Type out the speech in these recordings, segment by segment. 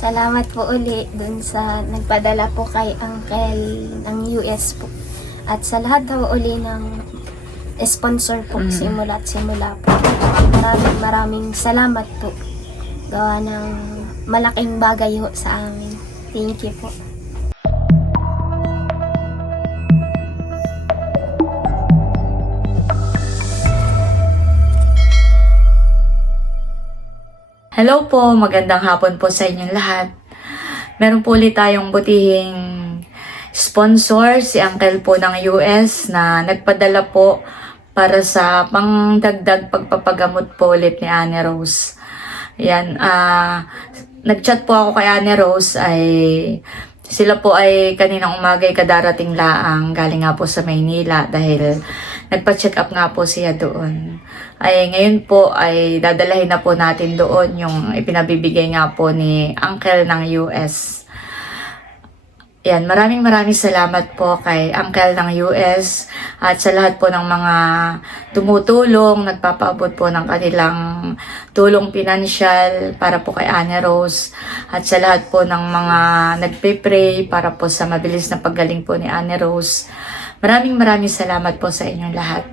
Salamat po uli dun sa nagpadala po kay Uncle ng US po. At sa lahat daw uli ng sponsor po, simula po. Maraming salamat po. Gawa ng malaking bagay ho sa amin. Thank you po. Hello po, magandang hapon po sa inyong lahat. Meron po ulit tayong butihing sponsor, si Uncle po ng US na nagpadala po para sa pangdagdag pagpapagamot po ulit ni Anne Rose. Yan, nagchat po ako kay Anne Rose ay sila po ay kaninang umaga ay kadarating laang galing nga po sa Maynila dahil nagpa-check up nga po siya doon. Ay ngayon po ay dadalahin na po natin doon yung ipinabibigay nga po ni Uncle ng US. Yan, maraming salamat po kay Uncle ng US at sa lahat po ng mga tumutulong, nagpapaabot po ng kanilang tulong pinansyal para po kay Anne Rose at sa lahat po ng mga nagpe-pray para po sa mabilis na paggaling po ni Anne Rose. Maraming salamat po sa inyong lahat.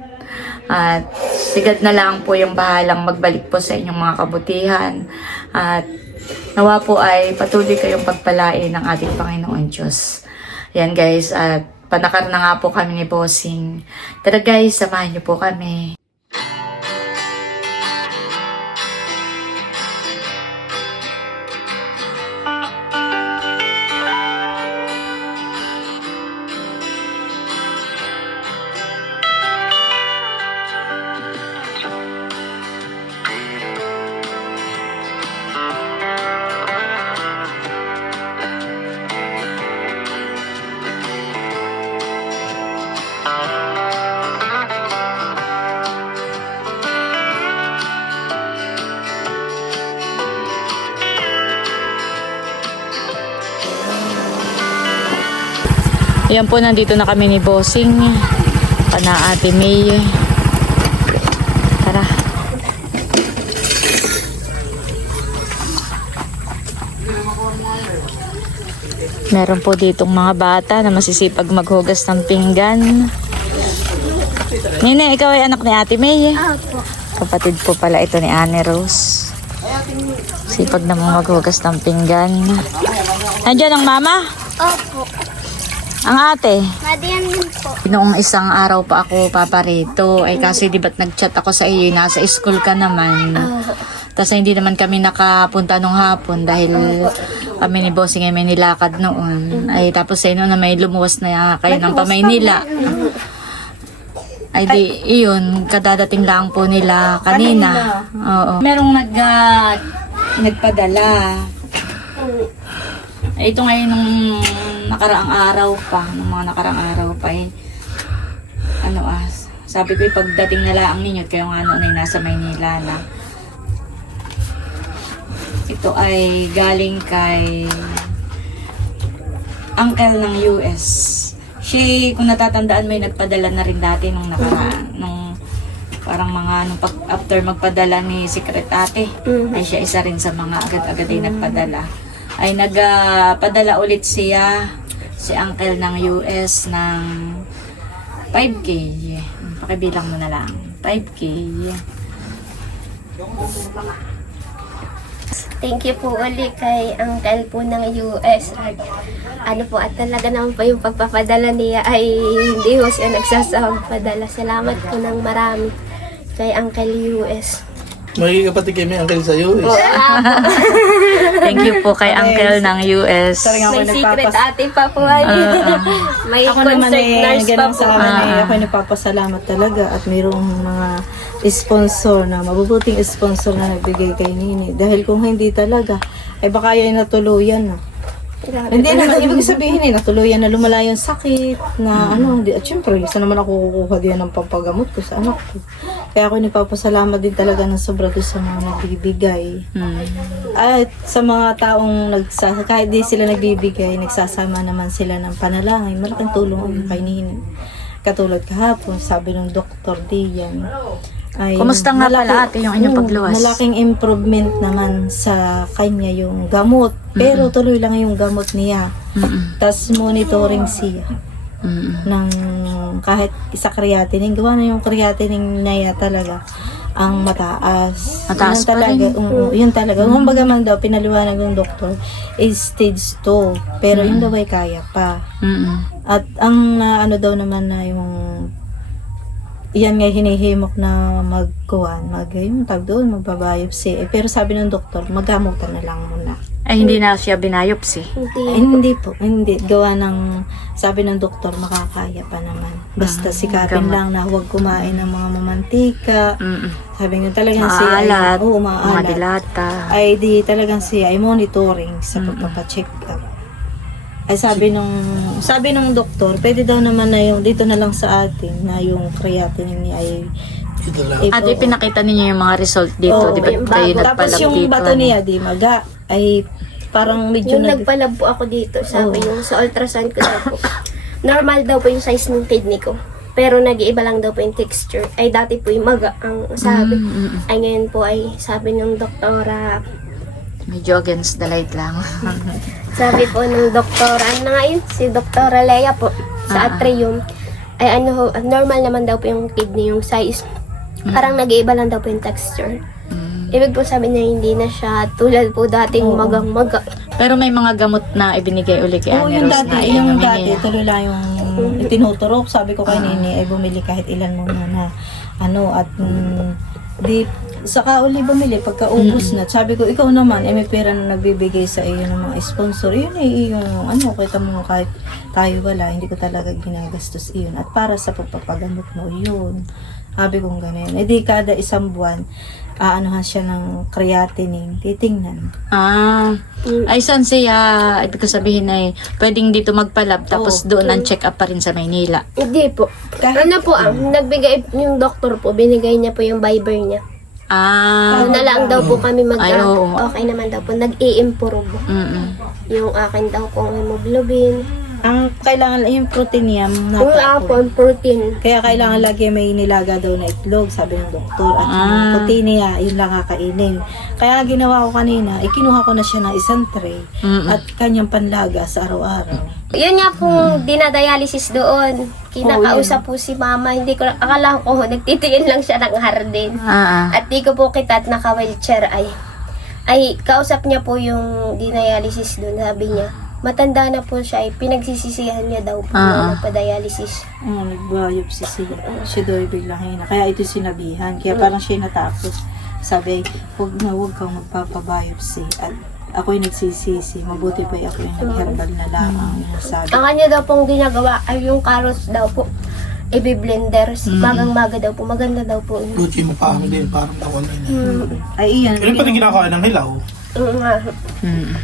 At sigad na lang po yung bahalang magbalik po sa inyong mga kabutihan at nawa po ay patuloy kayong pagpalain ng ating Panginoon Diyos. Yan guys, at panakar na nga po kami ni Bossing. Tara guys, samahan niyo po kami. Ayan po, nandito na kami ni Bossing, pana Ate May. Tara. Meron po ditong mga bata na masisipag maghugas ng pinggan. Nene, ikaw ay anak ni Ate May? Opo. Kapatid po pala ito ni Anne Rose. Sipag namang maghugas ng pinggan. Nandiyan ang mama? Opo. Ang ate? Madiyan din po. Noong isang araw pa ako paparito, ay kasi di ba't nag-chat ako sa iyo, nasa school ka naman. Tapos hindi naman kami nakapunta nung hapon dahil kami ni Bossing ay may nilakad noon. Ay tapos sa inyo na may lumuwas na kayo ng Pamaynila. Ay di, iyon, kadadating lang po nila kanina. Oo. Merong nagpadala. Ay, ito ngayon nung nakaraang araw pa, nung mga nakaraang araw pa eh. Sabi ko pagdating na lang ninyo at kayo nga noon ay nasa Maynila na. Ito ay galing kay Uncle ng US. Siya, kung natatandaan, may nagpadala na rin dati nung nakaraan, nung parang mga after magpadala ni Secret Ate, ay siya isa rin sa mga agad-agad ay nagpadala. Ay nagpadala ulit siya, si Uncle ng US ng 5K. Pakibilang mo na lang. 5K. Thank you po uli kay Uncle po ng US. At at talaga naman po yung pagpapadala niya ay hindi ho siya nagsasawag padala. Salamat po ng marami kay Uncle US. Magiging kapatid kayo may uncle sa'yo. Thank you po kay Uncle ng US. May secret ate pa po ay. May ako naman concert nurse pa po. sa amin, ako nagpapasalamat talaga at mayroong mga sponsor na mabubuting sponsor na nagbigay kay Nini. Dahil kung hindi talaga, ay baka yan natuluyan na. Hindi naman, ibig sabihin natuluyan na lumala yung sakit, na at syempre, isa naman ako kukuha din ng pampagamot ko sa anak ko. Kaya ako nagpapasalamat din talaga ng sobra doon sa mga nagbibigay. At sa mga taong kahit di sila nagbibigay, nagsasama naman sila ng panalangin. Malaking tulong ang kay Nini. Katulad kahapon, sabi ng Dr. Dian, Ay, Kumusta nga pala ate yung inyong pagluwas? Malaking improvement naman sa kanya yung gamot. Pero tuloy lang yung gamot niya. Tapos monitoring siya. Ng kahit sa creatinine. Gawa na yung creatinine niya talaga ang mataas. Mataas Yun pa talaga, rin? yun talaga. Kumbaga man daw, pinaliwanag ng doktor, is stage 2. Pero yun daw ay kaya pa. At ang ano daw naman na yung yan nga hinihimok na yung tag doon, magbabiopsy. Pero sabi ng doktor, magamutan na lang muna. Ay, hindi na siya binayopsi. Hindi po, hindi. Gawa ng, sabi ng doktor, makakaya pa naman. Basta sikapin gamot. lang na huwag kumain ng mga mamantika. Sabi nga talagang Maalat, oo, mga maalat. dilata. Ay di talagang siya ay monitoring sa pagpapacheck up. Ay sabi nung doktor, pwede daw naman na yung dito na lang sa atin na yung creatinine niya ay Ito lang. At ipinakita ninyo yung mga result dito, Oo, di ba? yung Kayo bago. tapos nagpalab yung dito. bato niya di maga ay parang medyo Yung nagpalab po ako dito, sabi yung sa ultrasound ko daw po, normal daw po yung size ng kidney ko. Pero nag-iiba lang daw po yung texture. Ay dati po yung maga ang sabi. Ay ngayon po ay sabi ng doktora, Medyo against the light lang. sabi po ng doktora, ano na nga yun? Si Doktora Lea po, sa atrium. Ay ano, normal naman daw po yung kidney, yung size. Parang nag-iiba lang daw po yung texture. Ibig po sabi niya, hindi na siya tulad po dating magang-maga. Pero may mga gamot na ibinigay uli kay Oo, Ate yung Rose dati, na yung inumin dati, niya. tuloy lang yung itinuturok. Sabi ko kay Nini, ay bumili kahit ilan muna na, ano, at di, saka uli bumili, pagkaubos na. Sabi ko, ikaw naman, may pera na nagbibigay sa iyo ng mga sponsor. Yun ay yung, ano, kita mo kahit tayo wala, hindi ko talaga ginagastos iyon. At para sa pagpapagamot mo, yun. Sabi kong ganyan. E di kada isang buwan, aanuhan siya ng creatinine, titingnan. Ay saan siya, ibig ko sabihin ay pwedeng dito magpalab tapos doon ang check up pa rin sa Maynila. Hindi po. Ano po, nagbigay yung doktor po, binigay niya po yung Viber niya. Ano na lang daw po kami Ay, oo. okay naman daw po, nag-i-improve. Yung akin daw pong hemoglobin. Ang kailangan yung protein niya, Yung apon, protein. kaya kailangan lagi may nilaga daw na itlog, sabi ng doktor. At yung protein niya, yun lang kakainin. Kaya ginawa ko kanina, ikinuha ko na siya ng isang tray at kanyang panlaga sa araw-araw. Yun nga pong dinadialysis doon. Kinakausap po si mama. Hindi ko, akala ko nagtitingin lang siya ng hardin. At di ko po kita at naka-wheelchair ay kausap niya po yung dinadialysis doon. Sabi niya, matanda na po siya, ay pinagsisisihan niya daw po na nagpa-dialysis. Nag-biopsy siya. Siya daw ay biglang hina. Kaya ito sinabihan. Kaya parang siya natakot. Sabi, huwag kang magpapabiopsy. At ako'y nagsisisi. Mabuti pa ako yung nag-herbal na lamang. Sabi. Ang kanya daw pong ginagawa ay yung carrots daw po. Ibi-blender. Magang-maga daw po. Maganda daw po. Luchi mo pa kami din, parang ako na yun. Ay, iyan. Pero pati ginakain ng hilaw.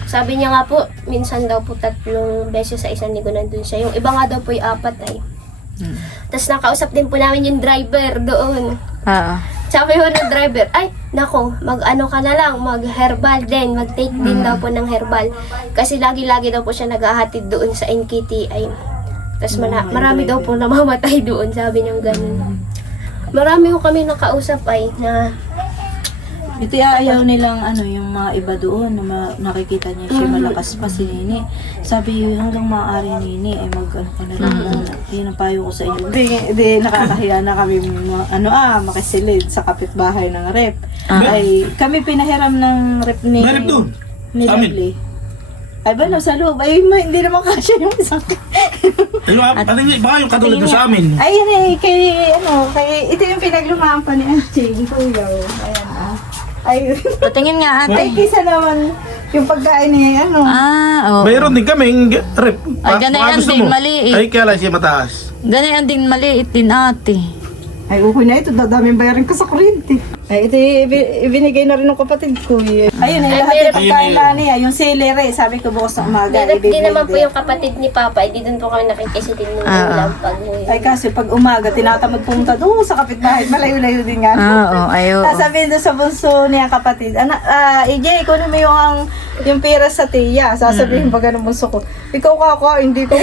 Sabi niya nga po, minsan daw po 3 beses sa isang linggo nandun siya. Yung iba nga daw po yung 4 ay. Tapos nakausap din po namin yung driver doon. Sabi ko ng driver, ay, nako, mag-ano ka na lang, mag-herbal din, mag-take din daw po ng herbal. Kasi lagi-lagi daw po siya naghahatid doon sa NKTI. Tapos marami daw po namamatay doon, sabi niya ganun. Marami ko kami nakausap ay na Ito ayaw nilang yung mga iba doon na nakikita niya siya malakas pa si Nini. Sabi hanggang maaari Nini ay mag-ano ka na lang muna. Yun ang payo ko sa inyo. Hindi nakakahiya na kami makisilid sa kapitbahay ng rep. Ay kami pinahiram ng rep ni May rep doon? Ni Sa amin? Lovely. Ay ba sa loob? Ay hindi naman kasya yung isang Baka yung katulad mo sa amin. ay yun kay ito yung pinaglumaan pa ni Archie, kuya. Ayan Ay, Patingin nga ate. ay kisa naman yung pagkain niya, Oo. Mayroon din kaming rep. Ay, ganayan Gusto din, mo? maliit. Ay, kaya lang siya mataas. Ganayan din maliit din ate. Ay, okay na ito. Dadaming bayarin ko sa kuryente. Ay, ito ibinigay na rin ng kapatid ko. Ayun, lahat yung pagkain na niya. Yung celery, sabi ko bukas ng umaga. Meron din naman po yung kapatid ni Papa, hindi doon po kami nakikisitin ng ulam pag Ay, kasi pag umaga, tinatamad pumunta doon sa kapitbahay. Malayo-layo din nga. Ayo. Sabihin doon sa bunso niya kapatid, EJ, kunin mo yung pera sa tiya. Sasabihin pa ganun bunso ko, ikaw hindi ko.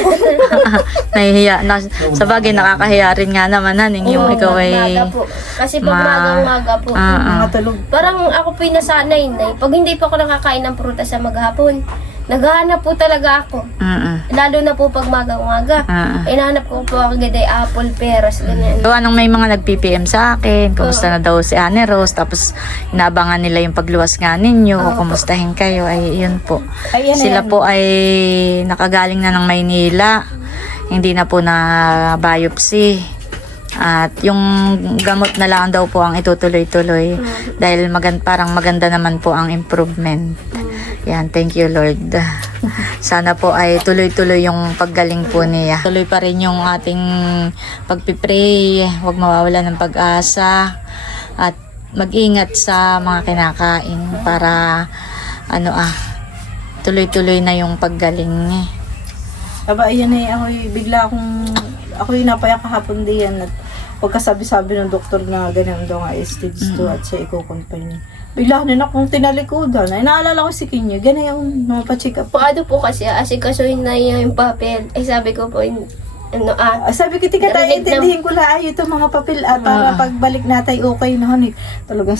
Nahihiya. Sa bagay, nakakahiya rin nga naman naning yung ikaw daw ay... Maga po. Kasi pag Ma- magang-maga po. Matulog. Parang ako po yung nasanay na. Pag hindi po ako nakakain ng prutas sa maghapon, naghahanap po talaga ako. Lalo na po pag magang-maga. Hinahanap ko po ako gaday apple, peras, ganyan. So, anong may mga nag-PPM sa akin, kumusta na daw si Ane Rose, tapos inabangan nila yung pagluwas nga ninyo, kumustahin kayo, ay yun po. Ay, yan, Sila yan. po ay nakagaling na ng Maynila, hindi na po na biopsy. At yung gamot na lang daw po ang itutuloy-tuloy dahil parang maganda naman po ang improvement. Yan, thank you Lord. Sana po ay tuloy-tuloy yung paggaling po niya. Tuloy pa rin yung ating pagpipray, huwag mawawala ng pag-asa at mag-ingat sa mga kinakain para tuloy-tuloy na yung paggaling niya. Aba, ayan eh, ako yung napayak kahapon diyan at pagkasabi-sabi ng doktor na ganyan daw nga stage 2 at siya ikukumpay niya. Bigla na akong tinalikodan. Ay, naalala ko si Kinya, ganyan yung mapacheck up. Paano po kasi, asikasuhin na yung papel. Ay sabi ko po, Sabi ko, tika tayo, Narinig na- intindihin ko lang itong mga papel para pagbalik natin okay na honey. Talagang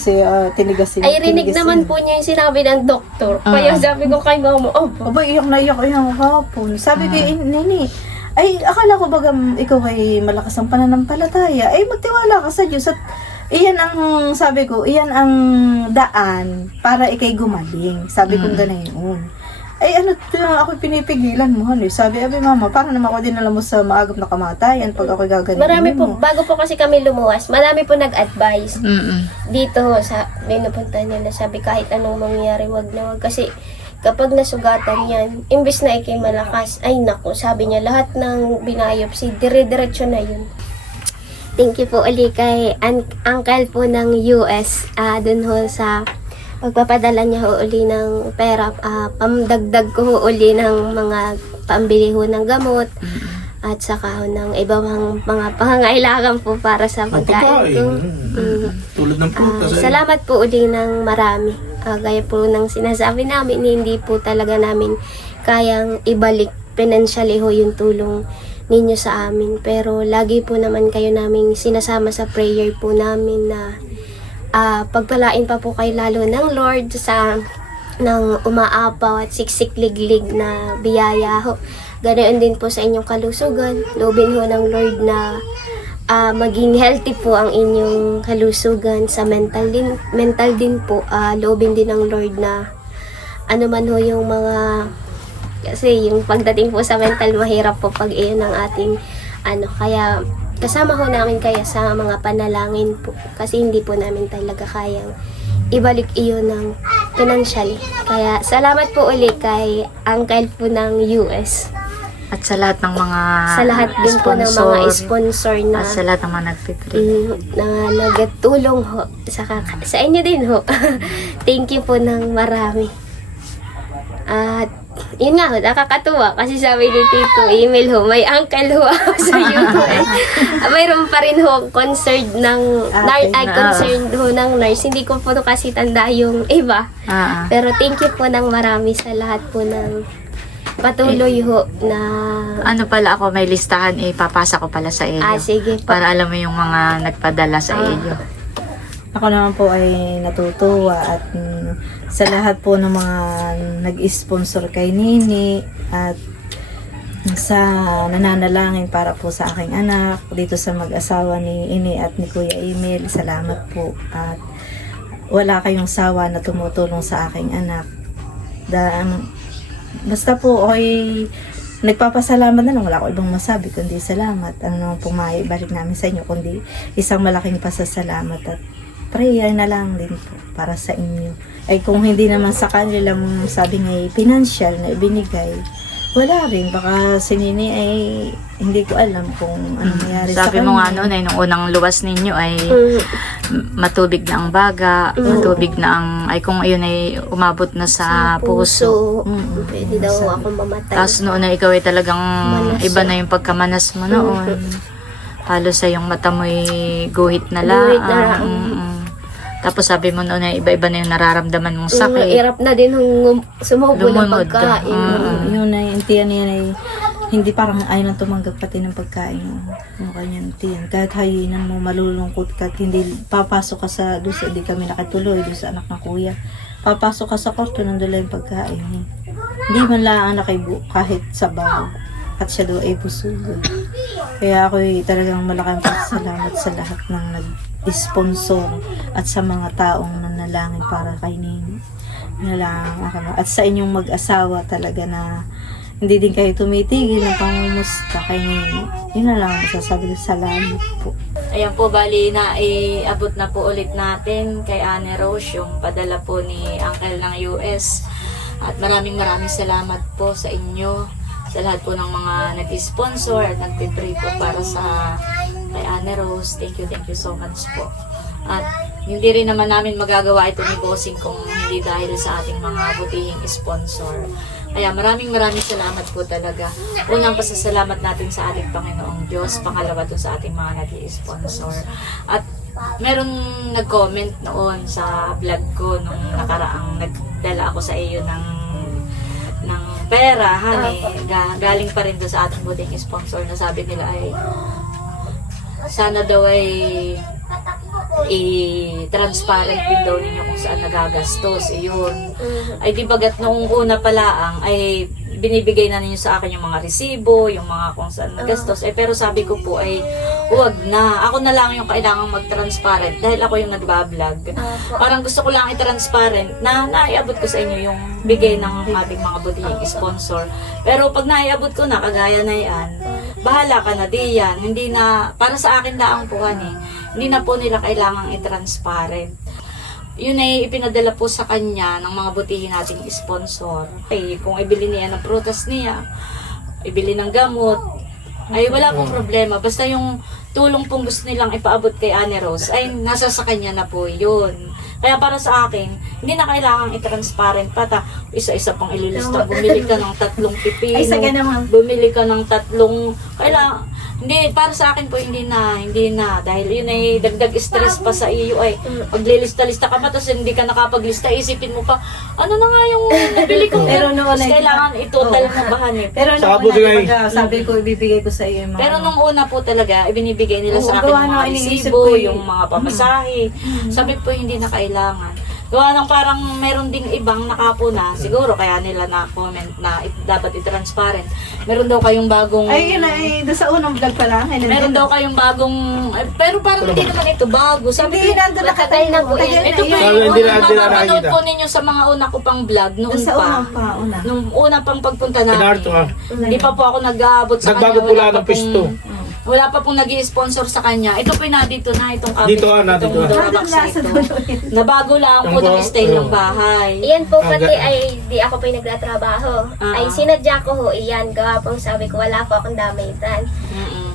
tinigasin. ay rinig naman po niya yung sinabi ng doktor. Kaya sabi ko kay mama, Aba, iyak na iyak yung hapon. Sabi ko, Nini, ay, akala ko baga ikaw ay malakas ang pananampalataya. Ay, magtiwala ka sa Diyos. At iyan ang, sabi ko, iyan ang daan para ikay gumaling. Sabi ko gano'n. Ay, ako pinipigilan mo, honey. Sabi, mama, para naman ako din alam mo sa maagap na kamatayan pag ako gagaling marami po, mo. bago po kasi kami lumuwas, marami po nag-advise. Mm-mm. Dito sa pinupunta nila, sabi kahit anong mangyari, wag na wag. Kasi kapag nasugatan yan, imbis na ikay malakas, ay naku, sabi niya, lahat ng binayopsi, dire-diretso na yun. Thank you po ulit kay Uncle po ng US, dun ho sa pagpapadala niya ho uli ng pera, pamdagdag ko ho uli ng mga pambili ho ng gamot, at saka ho ng ibang mga pangangailangan po para sa pagkain ko. Tulad ng prutas. Salamat po uli ng marami. Gaya po ng sinasabi namin, hindi po talaga namin kayang ibalik financially ho yung tulong ninyo sa amin. Pero lagi po naman kayo namin sinasama sa prayer po namin na pagpalain pa po kayo lalo ng Lord sa ng umaapaw at siksik-liglig na biyaya ho. Ganoon din po sa inyong kalusugan. Loobin ho ng Lord na maging healthy po ang inyong kalusugan sa mental din po. Loobin din ng Lord na ano man ho yung mga, kasi yung pagdating po sa mental mahirap po pag iyon ang ating kaya kasama ho namin kaya sa mga panalangin po kasi hindi po namin talaga kayang ibalik iyon ng financially. Kaya salamat po ulit kay Uncle po ng US. At sa lahat ng mga Sa lahat din po ng mga sponsor na at sa lahat ng mga nagpipray. na nagtulong ho sa inyo din ho. Thank you po ng marami. At yun nga ho, nakakatuwa kasi sabi ni Tito, email ho, may uncle ho ako sa YouTube. Mayroon pa rin ho concerned ng concerned ho ng nurse. Hindi ko po kasi tanda yung iba. Pero thank you po ng marami sa lahat po ng patuloy ho na Ano pala ako, may listahan, ipapasa ko pala sa iyo. sige po. Para alam mo yung mga nagpadala sa iyo. Ako naman po ay natutuwa at sa lahat po ng mga nag-sponsor kay Nini at sa nananalangin para po sa aking anak dito sa mag-asawa ni Ini at ni Kuya Emil. Salamat po at wala kayong sawa na tumutulong sa aking anak. Basta po ay nagpapasalamat na lang. Wala ko ibang masabi kundi salamat. Ano naman po maibalik namin sa inyo kundi isang malaking pasasalamat at prayer na lang din po para sa inyo. Ay kung hindi naman sa kanila sabi nga financial na ibinigay, wala rin. Baka si Nini ay hindi ko alam kung ano nangyari sa Sabi kanya. mo nga noon ay nung unang luwas ninyo ay matubig na ang baga, matubig na ang, ay kung ayun ay umabot na sa puso. Pwede daw ako mamatay. Tapos noon ay ikaw ay talagang Manas. iba na yung pagkamanas mo noon. Halos sa yung mata mo'y guhit na Guhit na lang. lang. Tapos sabi mo noon ay iba-iba na yung nararamdaman mong sakit. Hirap na din sumubo ng Lumunod. pagkain. Yun ay, intiyan niya ay hindi parang ayaw nang tumanggap pati ng pagkain ng kanyang tiyan. Kahit hayinan mo, malulungkot ka, at hindi papasok ka doon sa, hindi kami nakatuloy, doon sa anak ng kuya. Papasok ka sa kwarto, nandun lang yung pagkain niya. Hindi man lang ang nakaibu kahit sabaw. At siya doon ay busugod. Kaya ako talagang malaking pasalamat sa lahat ng nag-sponsor at sa mga taong nanalangin para kay Nini. At sa inyong mag-asawa talaga na hindi din kayo tumitigil ng pangumusta kay Nini. Yun na lang ang masasabi ko. Salamat po. Ayan po, bali na iabot na po ulit natin kay Ane Rose yung padala po ni Uncle ng US. At maraming salamat po sa inyo, sa lahat po ng mga nag-sponsor at nag-pray po para sa kay Ane Rose. Thank you so much po. At hindi rin naman namin magagawa ito ni Bossing kung hindi dahil sa ating mga butihing sponsor. Kaya maraming salamat po talaga. Unang pasasalamat natin sa ating Panginoong Diyos, pangalawa to sa ating mga nag-sponsor. At meron nag-comment noon sa vlog ko nung nakaraang nagdala ako sa iyo ng pera, honey. Galing pa rin doon sa ating butihing sponsor na sabi nila ay sana daw ay i-transparent din daw ninyo kung saan nagagastos. Iyon. Ay di bagat noong una pala ay binibigay na ninyo sa akin yung mga resibo, yung mga kung saan nagastos. Pero sabi ko po ay huwag na. Ako na lang yung kailangang mag-transparent dahil ako yung nagbablog. Parang gusto ko lang i-transparent na naiabot ko sa inyo yung bigay ng ating mga butihing sponsor. Pero pag naiabot ko na, kagaya na yan, bahala ka na diyan. Hindi na, para sa akin lang po hindi na po nila kailangang i-transparent. Yun ay ipinadala po sa kanya ng mga butihin nating sponsor. Kung ibili niya ng prutas niya, ibili ng gamot, ay wala pong problema. Basta yung tulong pong gusto nilang ipaabot kay Ane Rose, ay nasa sa kanya na po yun. Kaya para sa akin, hindi na kailangang i-transparent pa. Isa-isa pang ililista. Bumili ka ng 3 pipino. Bumili ka ng 3. Hindi, para sa akin po, hindi na. Dahil yun ay dagdag stress pa sa iyo. Ay, paglilista-lista ka pa, tapos hindi ka nakapaglista, isipin mo pa, ano na nga yung nabili ko. Pero noon ay kailangan itotal mo ba, Pero nung una, sabi ko, ibibigay ko sa iyo yung mga... Pero nung una po talaga, ibinibigay nila sa akin gawa yung na mga iniisip resibo, ko yung mga pamasahe. Sabi po, hindi na kailangan. Gawa ng parang meron ding ibang nakapuna, siguro kaya nila na-comment na dapat i-transparent. Meron daw kayong bagong... Ay, yun ay, doon sa unang vlog pa lang. Meron daw kayong bagong... pero parang hindi naman ito bago. Sabi Hindi, nandun nakatay na po. ito po Sabi, hindi na mapapanood nakikita. po ninyo sa mga una ko pang vlog noon Doon sa pa. una. Nung una pang pagpunta Pinarto namin. ka. Hindi pa po ako nag-aabot sa Nagbago kanya. pula ng pisto. Wala pa pong nag-i-sponsor sa kanya. Ito po na dito na itong cabinet. Dito, dito. Durabox na ito. Nabago lang po ng style ng bahay. Iyan po pati ay di ako po yung nagtatrabaho. Ay sinadya ko ho iyan. Gawa pong sabi ko wala po akong damitan.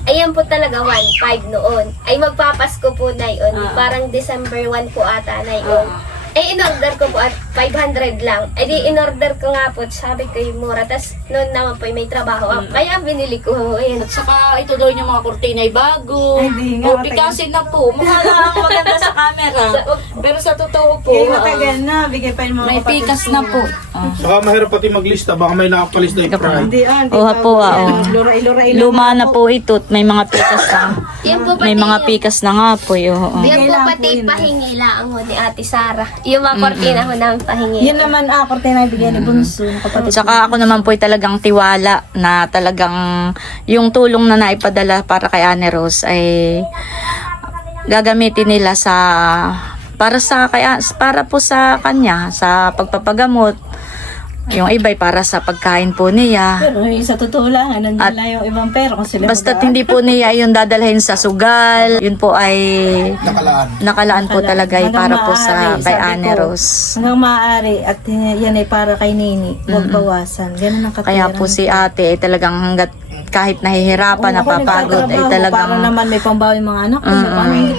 Ayan po talaga 1.5 noon. Ay magpapasko po na yun. Parang December 1 po ata na yun. Ay in-order ko po at 500 lang. Ay di in-order ko nga po. Sabi ko yung mura. Tapos noon naman po may trabaho ako. Kaya binili ko ho. Ayan. At saka ito daw yung mga kurtina ay bago. Ay, di nga, O pikasin na po. Mukha lang maganda sa camera. Pero sa totoo po, Kaya matagal na, bigay pa yung mga may kapatid pikas ko. na po. Saka mahirap pati maglista. Baka may nakapalista yung fry. Hindi, hindi Oha pa po, yan. Luray-luray lang Luma na po ito. May mga pikas na. Yan po pati May mga pikas na nga po. Yan po Kailangan pati po yun. pahingi lang ho ni Ate Sara. Yung mga kortina ho namin pahingi. Yun naman, kortina bigay ni Bunso, kapatid. Saka ako naman po ay talagang tiwala na talagang yung tulong na naipadala para kay Ane Rose ay gagamitin nila para po sa kanya sa pagpapagamot. Yung iba'y para sa pagkain po niya. Pero sa totoo lang, nandun lang yung ibang pera kung sila Basta't hindi po niya yung dadalhin sa sugal, yun po ay nakalaan po talaga ay para po sa kay Ane Rose. Hanggang maaari at yan ay para kay Nini, huwag bawasan. Ganun ang katwiran. Kaya po si ate ay talagang hanggat kahit nahihirapan, napapagod, ay Para talagang naman may pambawi mga anak ko.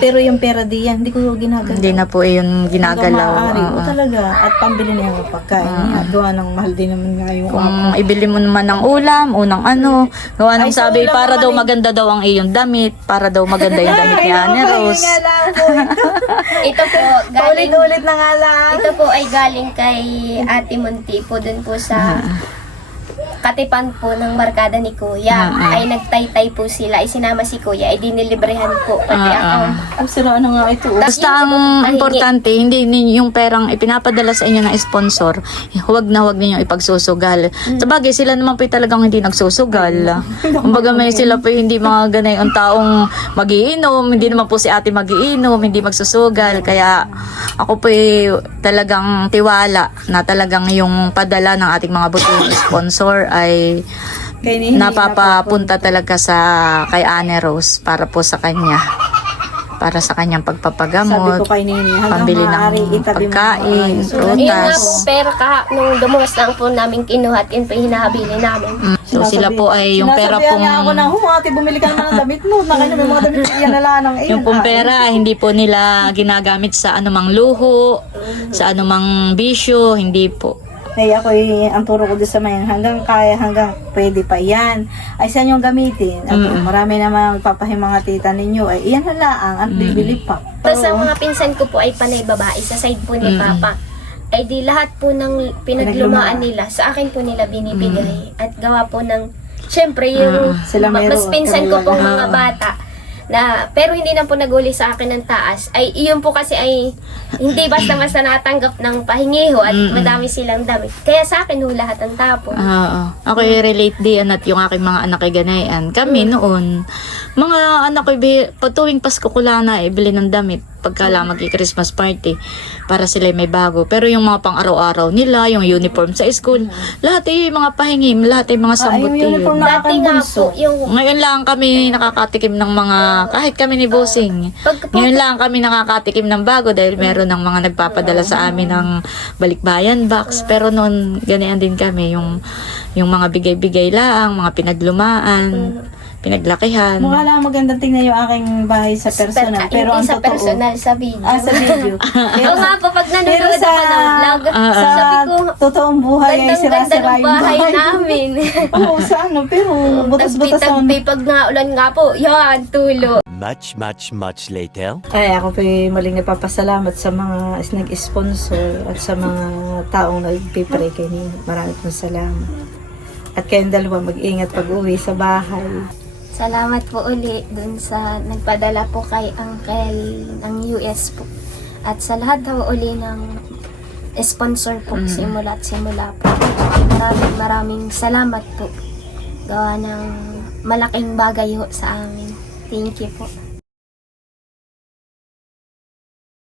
Pero yung pera diyan, hindi ko ginagawa. hindi na po yung ginagalaw. Maaari Oo. po talaga. At pambili niya yung pagkain niya. Gawa ng mahal din naman nga yung Kung ibili mo naman ng ulam, unang gawa ng Ay, sa sabi, ulam para naman daw eh. maganda daw ang iyong damit, para daw maganda yung damit ni Ane Rose. Ito po galing Ulit-ulit na nga lang. ito po ay galing kay Ate Monti po dun po sa katipan po ng barkada ni Kuya. Ay nagtaytay po sila. Ay sinama si Kuya. Ay dinilibrehan po. Pati ako. Ang sira na nga ito. Basta ang importante, hindi yung perang ipinapadala sa inyo ng sponsor, huwag na huwag ninyong ipagsusugal. Sabagay, sila naman po talagang hindi nagsusugal. Kumbaga may sila po hindi mga ganayong taong magiinom, hindi naman po si ate magiinom, hindi magsusugal. Kaya ako po talagang tiwala na talagang yung padala ng ating mga butihing sponsor ay Kay Nini, napapapunta talaga sa kay Ane Rose para po sa kanya. Para sa kanyang sabi pagpapagamot, ko kay Nini, hanggang pambili maaari, ng itabi mo pagkain, mga Yun nga prutas. po, pero nung lumuwas lang po namin kinuha at yun po yung hinahabilin namin. So sila po ay yung pera Sinasabihan pong nga ako na, ate, bumili ka naman ng damit mo. Nakain na may mga damit, yan na lang ang yung pong pera ay hindi po nila ginagamit sa anumang luho, sa anumang bisyo, hindi po. Ay, ako ang turo ko doon sa mayan, hanggang kaya, hanggang pwede pa yan. Ay, saan yung gamitin? At marami naman magpapahing mga tita ninyo. Ay, iyan na lang at bibili pa. Tapos ang mga pinsan ko po ay panay babae sa side po ni Papa. Ay di lahat po ng pinaglumaan nila sa akin po nila binibigay. At gawa po ng, syempre yung Sila mas meron, pinsan ko pong talaga. mga bata na pero hindi na po naguli sa akin ng taas ay iyon po kasi ay hindi basta-basta natanggap ng pahingiho at madami silang damit. Kaya sa akin ho lahat ang tapon. Oo. Ako i-relate din at yung aking mga anak ay ganayan. Kami noon, mga anak ko, patuwing Pasko ko lang na ibili ng damit pagkala mag-Christmas party para sila may bago. Pero yung mga pang-araw-araw nila, yung uniform sa school, lahat ay mga pahingim, lahat ay mga sambot yung uniform yun. na Dati nga po yung Ngayon lang kami nakakatikim ng mga, kahit kami ni Bossing, ngayon lang kami nakakatikim ng bago dahil meron ng mga nagpapadala sa amin ng balikbayan box. Pero noon, ganyan din kami, yung mga bigay-bigay lang, mga pinaglumaan, pinaglakihan. Mukha lang magandang tingnan yung aking bahay sa personal. Pero ang hindi sa totoo, personal, sa video. sa video. Oo nga po, pag Pero nanonood sa, ako ng vlog, sa sabi ko, totoong buhay ay gandang-ganda sira-sira ng yung bahay bahay. namin. Oo, sa ano, pero butas-butas na. Tagpi-tagpi pag naulan nga po, yan, tulo. Much later. Ay, ako po maling nagpapasalamat sa mga nag-sponsor at sa mga taong nagpipray kay Nini. Marami pong salamat. At kayong dalawa mag-ingat pag-uwi sa bahay. Salamat po uli dun sa nagpadala po kay Uncle ng US po. At sa lahat daw uli ng sponsor po, simula po. Maraming salamat po. Gawa ng malaking bagay ho sa amin. Thank you po.